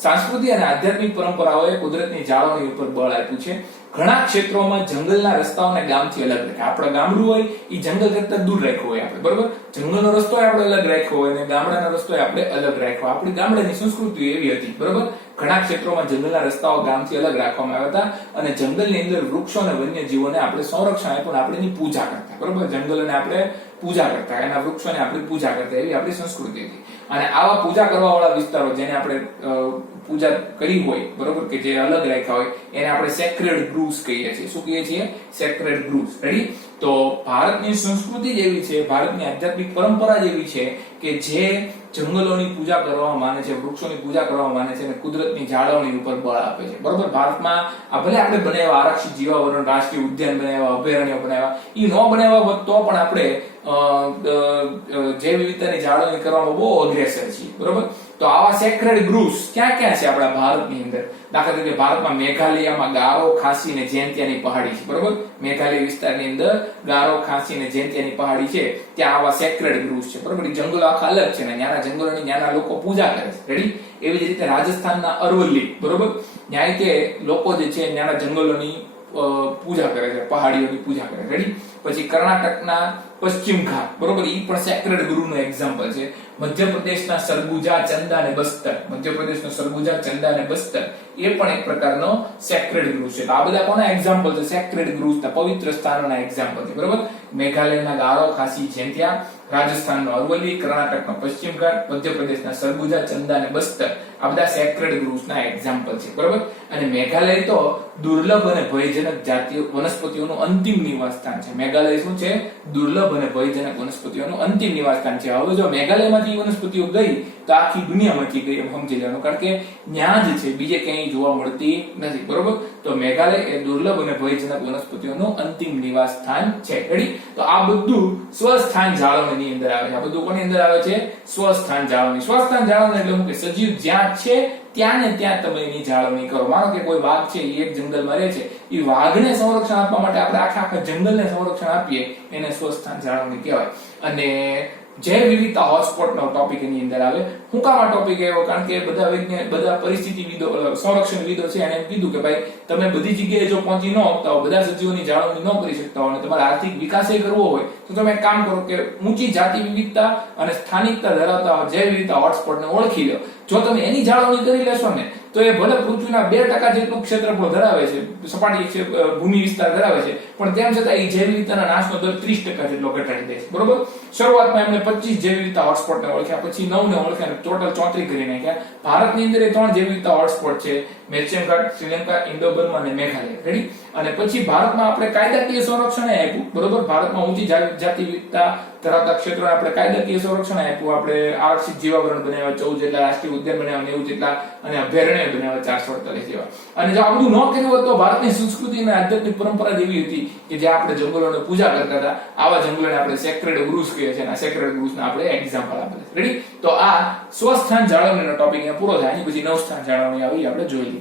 સંસ્કૃતિ અને આધ્યાત્મિક પરંપરાઓએ કુદરતની જાળવણી ઉપર બળ આપ્યું છે. ઘણા ક્ષેત્રોમાં જંગલના રસ્તાઓને ગામથી અલગ રાખ્યા. આપણે ગામડું હોય એ જંગલ કરતા દૂર રાખ્યો હોય આપણે. બરોબર, જંગલનો રસ્તો આપણે અલગ રાખ્યો હોય અને ગામડાનો રસ્તો આપણે અલગ રાખ્યો. આપણી ગામડાની સંસ્કૃતિ એવી હતી. બરોબર, ઘણા ક્ષેત્રોમાં જંગલના રસ્તાઓ ગામથી અલગ રાખવામાં આવ્યા હતા અને જંગલની અંદર વૃક્ષો અને વન્યજીવોને આપણે સંરક્ષણ આપ્યું, આપણે એની પૂજા કરતા. બરોબર, જંગલોને આપણે પૂજા કરતા, એના વૃક્ષોને આપણે પૂજા કરતા, એવી આપણી સંસ્કૃતિ હતી. અને આવા પૂજા કરવા વાળા વિસ્તારો જેને આપણે પૂજા કરી હોય, બરોબર, કે જે અલગ રાખ્યા હોય એને આપણે સેક્રેડ ગ્રુવ્સ કહીએ છીએ. શું કહીએ છીએ? Sacred grooves. રેડી? તો ભારતની સંસ્કૃતિ જેવી છે, ભારતની આધ્યાત્મિક પરંપરા જેવી છે કે જે જંગલોની પૂજા કરવામાં માને છે, વૃક્ષોની પૂજા કરવામાં માને છે અને કુદરતની જાળવણી ઉપર બળ આપે છે. બરોબર, ભારતમાં આ ભલે આપણે બનાવ્યા આરક્ષિત જીવાવરણ, રાષ્ટ્રીય ઉદ્યાન બનાવ્યા, અભયારણ્યો બનાવ્યા, એ ન બનાવ્યા હોત તો પણ આપણે જૈવ વિવિધતાની જાળવણી કરવામાં બહુ અગ્રેસર છીએ. બરોબર, તો આવા સેક્રેડ ગ્રુવ્સ ક્યાં ક્યાં છે આપણા ભારતની અંદર? દાખલા તરીકે ભારતમાં મેઘાલયમાં ગારો, ખાસી અને જૈંતિયાની પહાડી છે. બરોબર, મેઘાલય વિસ્તારની અંદર ગારો, ખાસી અને જૈંતિયાની પહાડી છે, ત્યાં આવા સેક્રેડ ગ્રુવ્સ છે. બરોબર, જંગલો આખા અલગ છે ને ત્યાંના જંગલોની ત્યાંના લોકો પૂજા કરે છે. રેડી? એવી જ રીતે રાજસ્થાનના અરવલ્લી, બરોબર, ત્યાં કે લોકો જે છે ત્યાંના જંગલોની પૂજા કરે છે, પહાડીઓની પૂજા કરે. રેડી. પછી કર્ણાટકના પશ્ચિમ ઘાટ, બરોબર, એ પણ સેક્રેડ ગુરુનું એક્ઝામ્પલ છે. મધ્યપ્રદેશના સરગુજા, ચંદા અને બસ્તર, મધ્યપ્રદેશનો સરગુજા, ચંદા અને બસ્તર એ પણ એક પ્રકારનો સેક્રેડ ગુરુ છે. તો આ બધા કોના એક્ઝામ્પલ છે? સેક્રેડ ગુરુના, પવિત્ર સ્થાનોના એક્ઝામ્પલ છે. બરોબર. મેઘાલયના ગારો, ખાસી, જેન્તિયા, રાજસ્થાનનો અરવલ્લી, કર્ણાટકનો પશ્ચિમ ઘાટ, મધ્યપ્રદેશના સરગુજા, ચંદા અને બસ્તર આ બધા સેક્રેડ ગ્રુવ્સના એક્ઝામ્પલ છે. બરોબર. અને મેઘાલય તો દુર્લભ અને ભયજનક જાતિઓ વનસ્પતિઓનું અંતિમ નિવાસસ્થાન છે. મેઘાલય શું છે? દુર્લભ અને ભયજનક વનસ્પતિઓનું અંતિમ નિવાસસ્થાન છે. હવે જો મેઘાલયમાંથી વનસ્પતિઓ ગઈ તો આખી દુનિયામાંથી ગઈ એમ સમજી લેવાનું, કારણ કે ત્યાં જ છે, બીજે ક્યાંય જોવા મળતી નથી. બરોબર. તો મેઘાલય એ દુર્લભ અને ભયજનક વનસ્પતિઓનું અંતિમ નિવાસસ્થાન છે. રેડી. તો આ બધું સ્વસ્થાન જાળવણીની અંદર આવે છે. આ બધું કોની અંદર આવે છે? સ્વસ્થાન જાળવણી. સ્વસ્થાન જાળવણી એટલે શું? કે સજીવ જ્યાં છે ત્યાં ને ત્યાં તમે એની જાળવણી કરો. માનો કે કોઈ વાઘ છે, એ એક જંગલમાં રહે છે, એ વાઘને સંરક્ષણ આપવા માટે આપણે આખા જંગલને સંરક્ષણ આપીએ, એને સ્વસ્થાન જાળવણી કહેવાય. અને જૈવ વિવિધતા હોટસ્પોટનો ટોપિક એની અંદર આવે. હું કામ આ ટોપિક આવ્યો? કારણ કે બધા પરિસ્થિતિવિદો, સંરક્ષણવિદો છે, એને એમ કીધું કે ભાઈ તમે બધી જગ્યાએ જો પહોંચી ન શકતા હો, બધા સજીવોની જાળવણી ન કરી શકતા હો અને તમારે આર્થિક વિકાસ કરવો હોય તો તમે એક કામ કરો કે ઊંચી જાતિ વિવિધતા અને સ્થાનિકતા ધરાવતા જૈવ વિવિધતા હોટસ્પોટને ઓળખી લો. જો તમે એની જાળવણી કરી લેશો ને તો એ ભલે પૃથ્વીના 2% જેટલું ક્ષેત્રફળ ધરાવે છે, સપાટી ભૂમિ વિસ્તાર ધરાવે છે, પણ તેમ છતાં એ જૈવ વિવિધતાના નાશનો દર 30% જેટલો ઘટાડી દે છે. બરોબર. શરૂઆતમાં એમણે 25 જૈવ વિવિધતા હોટસ્પોટને ઓળખ્યા, પછી 9 ને ઓળખ્યા, ટોટલ 34 કરી નાખ્યા. ભારતની અંદર 3 જૈવ વિવિધતા હોટસ્પોટ છે: મેચેમ ઘાટ, શ્રીલંકા, ઇન્ડો બર્મા અને મેઘાલય. રેડી. અને પછી ભારતમાં આપણે કાયદાકીય સંરક્ષણ આપ્યું. બરોબર. ભારતમાં ઊંચી જાતિ વિવિધતા ધરાવતા ક્ષેત્રોને આપણે કાયદાકીય સંરક્ષણ આપ્યું. આપણે આરક્ષિત જીવાવરણ બનાવ્યા 14 જેટલા, રાષ્ટ્રીય ઉદ્યાન બનાવ્યા 90 જેટલા, અને અભયારણ્ય બનાવ્યા 448 જેવા. અને જો આ બધું ન કર્યું હોત તો ભારતની સંસ્કૃતિ અને આધ્યાત્મિક પરંપરા એવી હતી કે જ્યાં આપણે જંગલોની પૂજા કરતા હતા. આવા જંગલોને આપણે સેક્રેડ ગ્રુવ્સ કહીએ છીએ, અને સેક્રેડ ગ્રુવ્સના આપણે એક્ઝામ્પલ આપેલા છે. રેડી. તો આ સ્વસ્થાન જાળવણીનો ટોપિક અહીંયા પૂરો થાય. એની પછી નવસ્થાન જાળવણી આવી આપણે જોઈ લઈએ.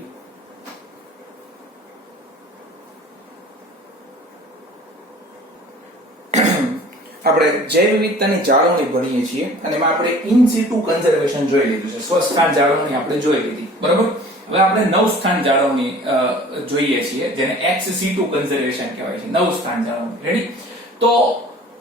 આપણે જૈવ વિવિધતાની જાળવણી ભણીએ છીએ અને એમાં આપણે ઇન સિટુ કન્ઝર્વેશન જોઈ લીધું છે. સ્વસ્થાન જાળવણી આપણે જોઈ લીધી. બરોબર. હવે આપણે નવસ્થાન જાળવણી જોઈએ છીએ, જેને એક્સ સિટુ કન્ઝર્વેશન કહેવાય છે. નવસ્થાન જાળવણી. રેડી. તો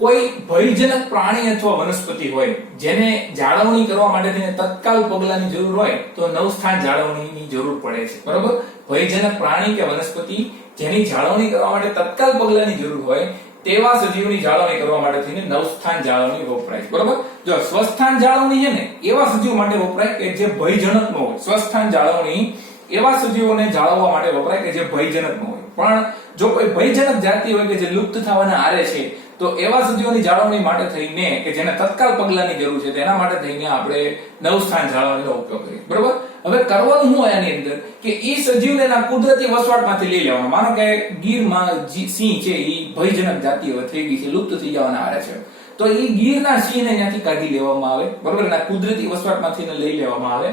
કોઈ ભયજનક પ્રાણી અથવા વનસ્પતિ હોય જેને જાળવણી કરવા માટે તેને તત્કાલ પગલાંની જરૂર હોય તો નવસ્થાન જાળવણીની જરૂર પડે છે. બરોબર. ભયજનક પ્રાણી કે વનસ્પતિ જેની જાળવણી કરવા માટે તત્કાલ પગલાંની જરૂર હોય તેવા સજીવની જાળવણી કરવા માટે થઈને નવસ્થાન જાળવણી વપરાય છે. બરોબર. જો સ્વસ્થાન જાળવણી છે ને એવા સજીવ માટે વપરાય કે જે ભયજનક ન હોય. સ્વસ્થાન જાળવણી એવા સજીવોને જાળવવા માટે વપરાય કે જે ભયજનક ન હોય. પણ જો કોઈ ભયજનક જાતિ હોય કે જે લુપ્ત થવાના આરે છે તો એવા સજીવોની જાળવણી માટે થઈને કે જેને તત્કાલ પગલાંની જરૂર છે તેના માટે થઈને આપણે નવસ્થાન જાળવણીનો ઉપયોગ કરીએ. બરોબર. હવે કરવાનું શું હોય આની અંદર કે એ સજીવને એના કુદરતી વસવાટમાંથી લઈ લેવાનો. માનો કે ગીરમાં સિંહ છે, એ ભયજનક જાતિ હવે થઈ ગઈ છે, લુપ્ત થઈ જવાના આરે છે, તો એ ગીરના સિંહને ત્યાંથી કાઢી લેવામાં આવે. બરોબર. એના કુદરતી વસવાટમાંથી લઈ લેવામાં આવે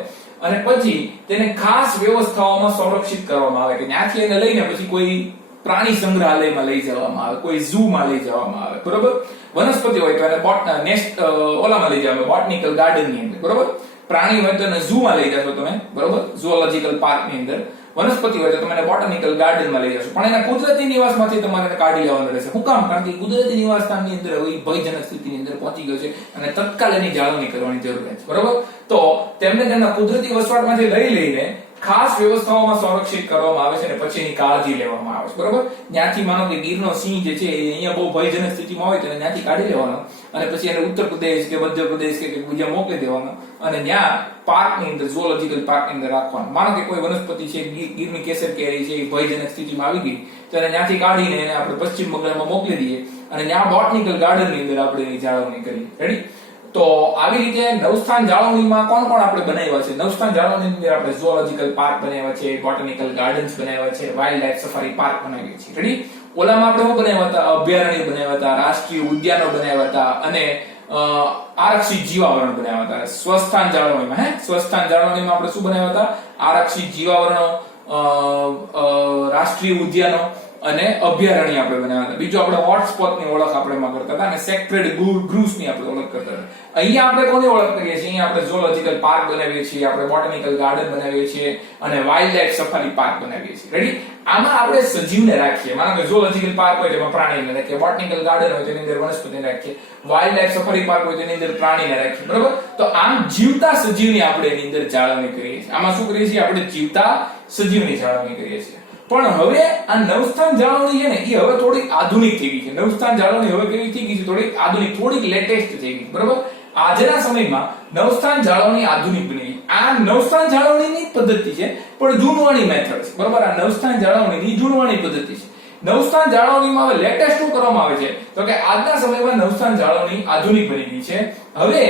અને પછી તેને ખાસ વ્યવસ્થાઓમાં સંરક્ષિત કરવામાં આવે કે ત્યાંથી એને લઈને પછી કોઈ પ્રાણી સંગ્રહાલયમાં લઈ જવામાં આવે, કોઈ ઝૂમાં લઈ જવામાં આવે. બરોબર. વનસ્પતિ હોય તો એને નેક્સ્ટ ઓલામાં લઈ જવામાં, બોટનિકલ ગાર્ડન ની અંદર. બરોબર. પ્રાણી હોય તો એને ઝૂમાં લઈ જશો તમે. બરોબર. ઝૂઓલોજીકલ પાર્ક ની અંદર. વનસ્પતિ હોય તો તમે બોટનિકલ ગાર્ડનમાં લઈ જશો, પણ એના કુદરતી નિવાસમાંથી તમારે કાઢી લેવાનું રહેશે. શું કામ? કારણ કે કુદરતી નિવાસસ્થાનની અંદર હવે ભયજનક સ્થિતિની અંદર પહોંચી ગયો છે અને તત્કાલ એની જાળવણી કરવાની જરૂર છે. બરોબર. તો તેમને તેના કુદરતી વસવાટમાંથી લઈ લઈને ખાસ વ્યવસ્થાઓમાં સંરક્ષિત કરવામાં આવે છે અને પછી એની કાળજી લેવામાં આવે છે. બરોબર. ત્યાંથી માનો કે ગીરનો સિંહ જે છે અહીંયા બહુ ભયજનક સ્થિતિમાં હોય તો ત્યાંથી કાઢી લેવાનો અને પછી એને ઉત્તર પ્રદેશ કે મધ્યપ્રદેશ કે બીજા મોકલી દેવાનો અને ત્યાં પાર્કની અંદર, ઝૂઓલોજીકલ પાર્કની અંદર રાખવાનો. માનો કે કોઈ વનસ્પતિ છે, ગીરની કેસર કેરી છે, એ ભયજનક સ્થિતિમાં આવી ગઈ તો એને ત્યાંથી કાઢીને એને આપણે પશ્ચિમ બંગાળમાં મોકલી દઈએ અને ત્યાં બોટનિકલ ગાર્ડનની અંદર આપણે એની જાળવણી કરીએ. રેડી. તો આવી રીતે નવસ્થાન જાળવણીમાં કોણ કોણ આપણે બનાવ્યા છે? નવસ્થાન જાળવણીની અંદર આપણે ઝૂઓલોજીકલ પાર્ક બનાવ્યા છે, બોટનિકલ ગાર્ડન્સ બનાવ્યા છે, વાઇલ્ડ લાઇફ સફારી પાર્ક બનાવ્યા છે. રેડી. ઓલામાં આપણે શું બનાવ્યા હતા? અભયારણ્ય બનાવ્યા હતા, રાષ્ટ્રીય ઉદ્યાનો બનાવ્યા હતા અને આરક્ષિત જીવાવરણ બનાવ્યા હતા. સ્વસ્થાન જાળવણીમાં સ્વસ્થાન જાળવણીમાં આપણે શું બનાવ્યા હતા? આરક્ષિત જીવાવરણો, રાષ્ટ્રીય ઉદ્યાનો અને અભયારણ્ય આપણે બનાવ્યા હતા. બીજું આપણે હોટસ્પોટની ઓળખ આપણે એમાં કરતા હતા અને સેક્રેડ ગ્રુવ્સની આપણે ઓળખ કરતા હતા. અહીંયા આપણે કોની ઓળખ કરીએ છીએ? અહીંયા આપણે ઝૂઓલોજીકલ પાર્ક બનાવીએ છીએ, આપણે બોટનિકલ ગાર્ડન બનાવીએ છીએ અને વાઇલ્ડ લાઇફ સફારી પાર્ક બનાવીએ છીએ. રેડી? આમાં આપણે સજીવને રાખીએ. માનો કે ઝૂઓલોજીકલ પાર્ક હોય તેમાં પ્રાણીને રાખીએ, બોટનિકલ ગાર્ડન હોય તેની અંદર વનસ્પતિને રાખીએ, વાઇલ્ડ લાઇફ સફારી પાર્ક હોય તેની અંદર પ્રાણીને રાખીએ. બરોબર? તો આમ જીવતા સજીવની આપણે એની અંદર જાળવણી કરીએ છીએ. આમાં શું કરીએ છીએ? આપણે જીવતા સજીવની જાળવણી કરીએ છીએ. પણ હવે આ નવસ્થાન જાળવણી છે ને એ હવે થોડી આધુનિક થઈ ગઈ છે. નવસ્થાન જાળવણી હવે કેવી થઈ ગઈ છે? થોડી આધુનિક, થોડીક લેટેસ્ટ થઈ ગઈ. બરોબર? આજના સમયમાં નવસ્થાન જાળવણી આધુનિક બની ગઈ. આ નવસ્થાન જાળવણીની પદ્ધતિ છે પણ જૂનવાણી મેથડ છે. બરોબર? આ નવસ્થાન જાળવણીની જૂનવાણી પદ્ધતિ છે. નવસ્થાન જાળવણીમાં હવે લેટેસ્ટ શું કરવામાં આવે છે તો કે આજના સમયમાં નવસ્થાન જાળવણી આધુનિક બની ગઈ છે. હવે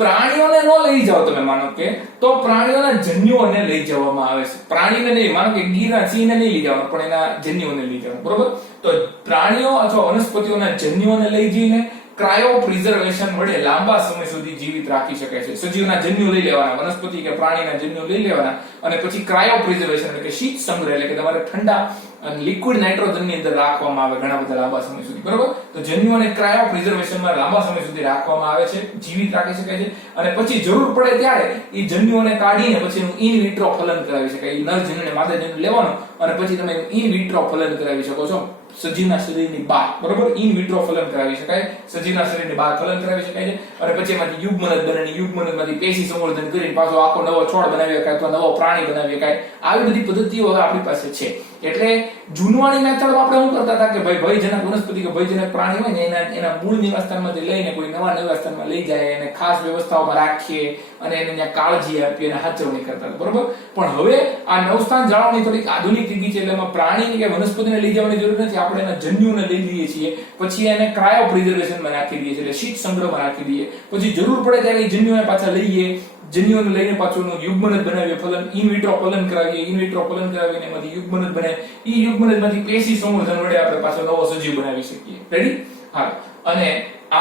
પ્રાણીઓને ન લઈ જાઓ તમે, માનો કે તો પ્રાણીઓના જન્યુઓને લઈ જવામાં આવે છે. પ્રાણીને નહીં, માનો કે ગીરના સિંહને નહીં લઈ જવાનું પણ એના જન્યુઓને લઈ જવાનું. બરોબર? તો પ્રાણીઓ અથવા વનસ્પતિઓના જન્યુઓને લઈ જઈને ક્રાયો પ્રિઝર્વેશન વડે લાંબા સમય સુધી જીવિત રાખી શકાય છે. સજીવના જન્યુ લઈ લેવાના, વનસ્પતિ કે પ્રાણીના જન્યુ લઈ લેવાના અને પછી ક્રાયો પ્રિઝર્વેશન એટલે કે શીત સંગ્રહ એટલે કે તમારે ઠંડા અને લિક્વિડ નાઇટ્રોજન ની અંદર રાખવામાં આવે ઘણા બધા લાંબા સમય સુધી. બરોબર? તો જન્યુઓને ક્રાયો પ્રિઝર્વેશનમાં લાંબા સમય સુધી રાખવામાં આવે છે, જીવિત રાખી શકાય છે અને પછી જરૂર પડે ત્યારે એ જન્યુઓને કાઢીને પછી એનું ઇન વિટ્રો ફલન કરાવી શકાય. એ નર જન્યુને માદા જન્યુ લેવાનું અને પછી તમે ઇન વિટ્રો ફલન કરાવી શકો છો સજીવના શરીરની બહાર. બરોબર? ઇન વિટ્રો ફલન કરાવી શકાય, સજીવના શરીરની બહાર ફલન કરાવી શકાય છે અને પછી એમાંથી યુગ્મનદ બને, યુગ્મનદમાંથી પેશી સંવર્ધન કરીને પાછો આખો નવો છોડ બનાવી શકાય અથવા નવો પ્રાણી બનાવી શકાય. આવી બધી પદ્ધતિઓ હવે આપણી પાસે છે. એટલે જૂનવાણી મેથડ આપણે શું કરતા હતા કે ભાઈ ભયજનક વનસ્પતિ કે ભયજનક પ્રાણી હોય ને એના મૂળ નિવાસસ્થાનમાંથી લઈને કોઈ નવા નિવાસસ્થાનમાં લઈ જાય અને ખાસ વ્યવસ્થાઓમાં રાખીએ અને એને ત્યાં કાળજી આપીએ અને સાચવણી કરતા હતા. બરોબર? પણ હવે આ નવસ્થાન જાળવણી થોડીક આધુનિક થઈ ગઈ છે એટલે એમાં પ્રાણી કે વનસ્પતિને લઈ જવાની જરૂર નથી. આપણે એના જન્યુને લઈ લઈએ છીએ, પછી એને ક્રાયો પ્રિઝર્વેશનમાં નાખી દઈએ છીએ એટલે શીત સંગ્રહમાં નાખી દઈએ. પછી જરૂર પડે ત્યારે એ જન્યુને પાછા લઈએ, જન્યુઓને લઈને પાછું યુગ્મનદ બનાવીએ, ફલન ઇન વિટ્રો ફલન કરાવીએ, ઇન વિટ્રો ફલન કરાવીને એમાંથી યુગ્મનદ બને. એ યુગ્મનદમાંથી પેશી સંવર્ધન વડે આપણે પાછો નવો સજીવ બનાવી શકીએ. રેડી? હા. અને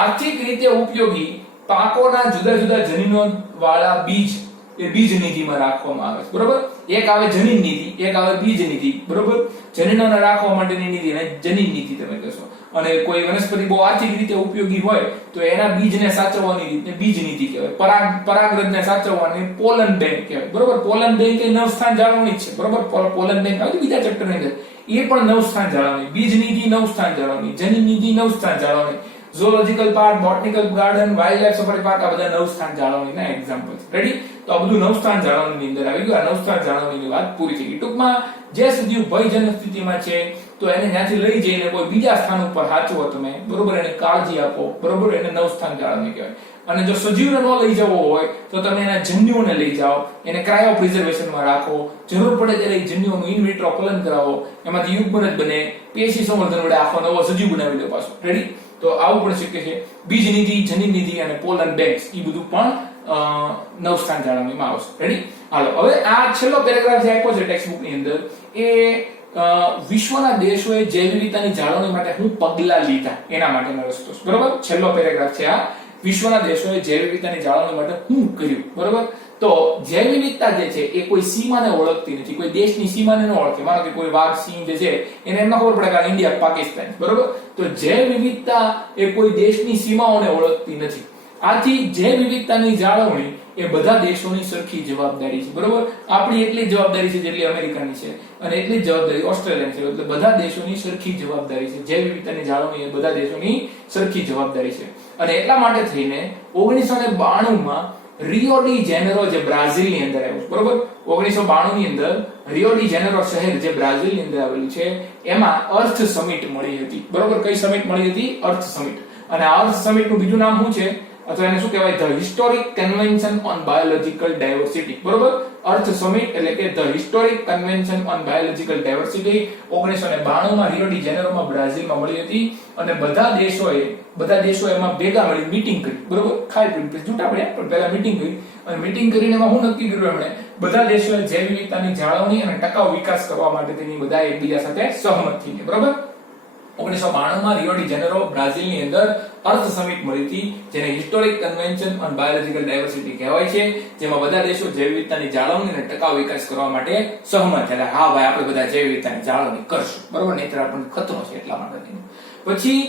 આર્થિક રીતે ઉપયોગી પાકોના જુદા જુદા જનીનો વાળા બીજ એ બીજ નીતિમાં રાખવામાં આવે છે. બરોબર? એક આવે જનીન નીતિ, એક આવે બીજ નીતિ. બરોબર? જનીનોને રાખવા માટેની નીતિ અને જનીન નીતિ તમે કહેશો. અને કોઈ વનસ્પતિ બહુ આર્થિક રીતે ઉપયોગી હોય તો એના બીજને સાચવવાની રીતને બીજ નીતિ કહેવાય. પરાગરજને સાચવવાની પોલન બેંક કહેવાય. બરોબર? પોલન બેંક એ નવસ્થાન જાળવણી છે. બરોબર? પોલન બેંક આવે બીજા ચેપ્ટરની અંદર, એ પણ નવસ્થાન જાળવણી. બીજ નીતિ નવસ્થાન જાળવણી, જનીન નીતિ નવસ્થાન જાળવણી, ઝૂઓલોજીકલ park, botanical garden, wild life safari park આ બધા નવસ્થાન જાળવણીના એક્ઝામ્પલ છે. રેડી? તો આ બધું નવસ્થાન જાળવણીની અંદર આવી ગયું. આ નવસ્થાન જાળવણીની વાત પૂરી થઈ ગઈ. ટૂંકમાં જે સજીવ ભયજનક સ્થિતિમાં છે તો એને ત્યાંથી લઈ જઈને કોઈ બીજા સ્થાન ઉપર સાચવો તમે. બરોબર? એને કાળજી આપો. બરોબર? એને નવસ્થાન જાળવણી કહેવાય. અને જો સજીવને ન લઈ જવો હોય તો તમે એના જન્યુઓને લઈ જાઓ, એને ક્રાયો પ્રિઝર્વેશનમાં રાખો, જરૂર પડે ત્યારે જન્યુઓનું ઇન વિટ્રો ફલન કરાવો, એમાંથી યુગ્મનદ બને, પેશી સંવર્ધન વડે આખો નવો સજીવ બનાવી દો પાછો. રેડી? તો આવું પણ શક્ય છે. બીજ નીતિ, જનીન નીતિ અને પોલન બેંક્સ એ બધું પણ નવસ્થાન જાળવણીમાં આવશે. રેડી? હાલો, હવે આ છેલ્લો પેરેગ્રાફ જે આપ્યો છે ટેક્સ્ટ ની અંદર એ વિશ્વના દેશોએ જૈવ વિવિધતાની જાળવણી માટે શું પગલાં લીધા એના માટેનો રસ્તો છે. બરોબર? છેલ્લો પેરેગ્રાફ છે આ. વિશ્વના દેશોએ જૈવ વિવિધતાની જાળવણી માટે શું કર્યું? બરોબર? તો જૈવ વિવિધતા જે છે એ કોઈ સીમાને ઓળખતી નથી, કોઈ દેશની સીમાને ન ઓળખે. માનો કે કોઈ વાઘ સિંહ જે છે એને એમ ન ખબર પડે કે ઇન્ડિયા પાકિસ્તાન. બરોબર? તો જૈવ વિવિધતા એ કોઈ દેશની સીમાઓને ઓળખતી નથી. આથી જૈવ વિવિધતાની જાળવણી એ બધા દેશોની સરખી જવાબદારી છે. બરોબર? આપણી એટલી જ જવાબદારી છે જેટલી અમેરિકાની છે અને એટલી જ જવાબદારી ઓસ્ટ્રેલિયાની છે. એટલે બધા દેશોની સરખી જવાબદારી છે. જૈવ વિવિધતાની જાળવણી એ બધા દેશોની સરખી જવાબદારી છે. અને એટલા માટે થઈને 1992 માં રિયો ડી જેનેરો જે બ્રાઝિલની અંદર આવ્યું. બરોબર? 1992 ની અંદર રિયો ડી જેનેરો શહેર જે બ્રાઝિલની અંદર આવેલું છે એમાં અર્થ સમિટ મળી હતી. બરોબર? કઈ સમિટ મળી હતી? અર્થ સમિટ. અને આ અર્થ સમિટનું બીજું નામ શું છે અથવા એને શું કહેવાય? The historic convention on biological diversity. બરોબર? અર્થ સમિટ એટલે કે the historic convention on biological diversity 1992 માં રિયો ડી જેનેરોમાં બ્રાઝિલમાં મળી હતી. અને બધા દેશોએ એમાં ભેગા મળી મીટિંગ કરી. બરોબર? ખાઈ પીને જૂટા પડ્યા પણ પહેલા મીટિંગ કરી અને મીટિંગ કરીને એમાં શું નક્કી કર્યું એમણે? બધા દેશોએ જૈવ વિવિધતાની જાળવણી અને ટકાઉ વિકાસ કરવા માટે તેની બધા એકબીજા સાથે સહમત થઈ ગયા. બરોબર? 1992 માં રિયો ડી જેનેરો બ્રાઝિલની અંદર અર્થ સમિટ મળી હતી, જેને historic convention on biological diversity કહેવાય છે, જેમાં બધા દેશો જૈવ વિવિધતાની જાળવણી અને ટકાઉ વિકાસ કરવા માટે સહમત થયા. હા ભાઈ, આપણે બધા જૈવ વિવિધતાની જાળવણી કરશું, બરોબર, નહીંતર આપણને ખતરો છે એટલા માટે. પછી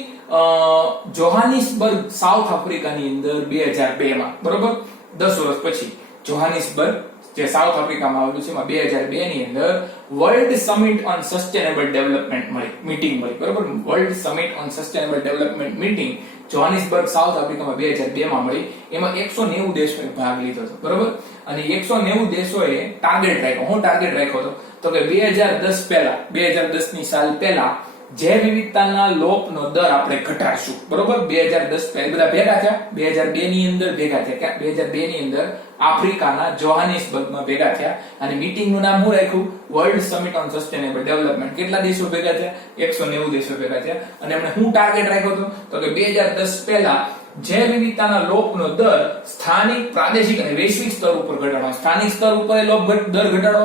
જોહાનિસબર્ગ સાઉથ આફ્રિકાની અંદર 2002 માં, બરોબર, 10 વર્ષ પછી જોહાનિસબર્ગ જે સાઉથ આફ્રિકામાં આવેલું છે, એમાં 2002 ની અંદર world summit on sustainable development meeting મળી, બરોબર. World summit on sustainable development meeting Johannesburg South આફ્રિકામાં 2002 માં મળી. એમાં 190 દેશોએ ભાગ લીધો હતો, બરોબર. અને 190 દેશોએ ટાર્ગેટ રાખ્યો. હું ટાર્ગેટ રાખ્યો હતો તો કે 2010 પહેલા, 2010 ની સાલ પહેલા જૈવ વિવિધતાના લોપનો દર આપણે ઘટાડશું, બરોબર. 2010 પહેલા બધા ભેગા થયા, 2002 ની અંદર ભેગા થયા. 2002 ની અંદર આફ્રિકાના જોહાનિસબર્ગમાં ભેગા થયા અને મીટિંગનું નામ શું રાખ્યું? World summit on sustainable development. કેટલા દેશો ભેગા થયા? 190 દેશો ભેગા થયા. અને એમણે શું ટાર્ગેટ રાખ્યો હતો તો કે 2010 પહેલા જૈવ વિવિધતાના લોપનો દર સ્થાનિક, પ્રાદેશિક અને વૈશ્વિક સ્તર ઉપર ઘટાડવાનો. સ્થાનિક સ્તર ઉપર લોપ દર ઘટાડો,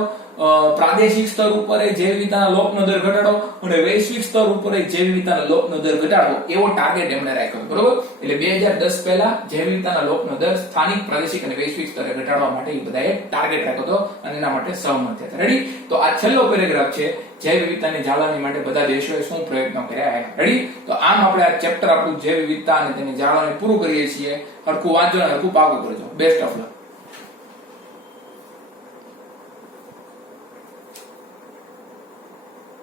પ્રાદેશિક સ્તર ઉપર જૈવ વિવિધતાના લોપનો દર ઘટાડો અને વૈશ્વિક સ્તર ઉપર જૈવ વિવિધતાના લોપનો દર ઘટાડવો, એવો ટાર્ગેટ એમણે રાખ્યો, બરોબર. એટલે 2010 પહેલા જૈવ વિવિધતાના લોપનો દર સ્થાનિક, પ્રાદેશિક અને વૈશ્વિક સ્તરે ઘટાડવા માટે એ બધાએ ટાર્ગેટ રાખ્યો હતો અને એના માટે સહમત થયા. રેડી? તો આ છેલ્લો પેરેગ્રાફ છે, જૈવ વિવિધતાની જાળવણી માટે બધા દેશોએ શું પ્રયત્નો કર્યા. રેડી? તો આમ આપણે આ ચેપ્ટર આપણું જૈવ વિવિધતા અને તેની જાળવણી પૂરું કરીએ છીએ. હરખું વાંચો અને હરખું પાકું કરજો. Best of luck.